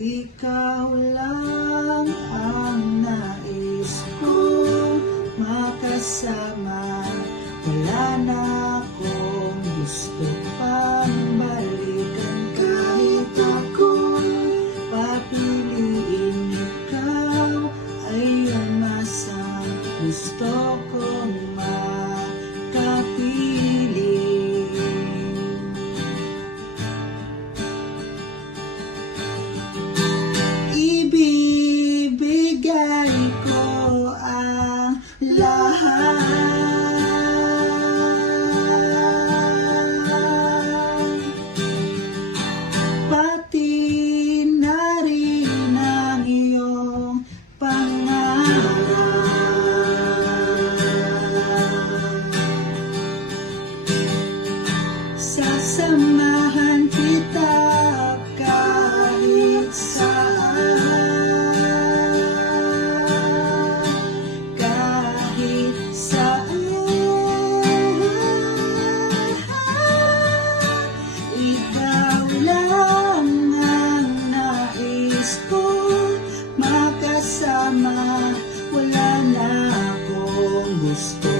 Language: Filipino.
Ikaw lang ang nais kong makasama. Wala na akong gusto pang balikan. Kahit ako'y papiliin, ikaw ay ang nasa gusto kong makapiling. Ibibigay ko ang lahat, pati na rin ang iyong pangarap. Sasamahan kita kahit saan, kahit saan. Ikaw lang ang nais kong makasama. Wala na akong gusto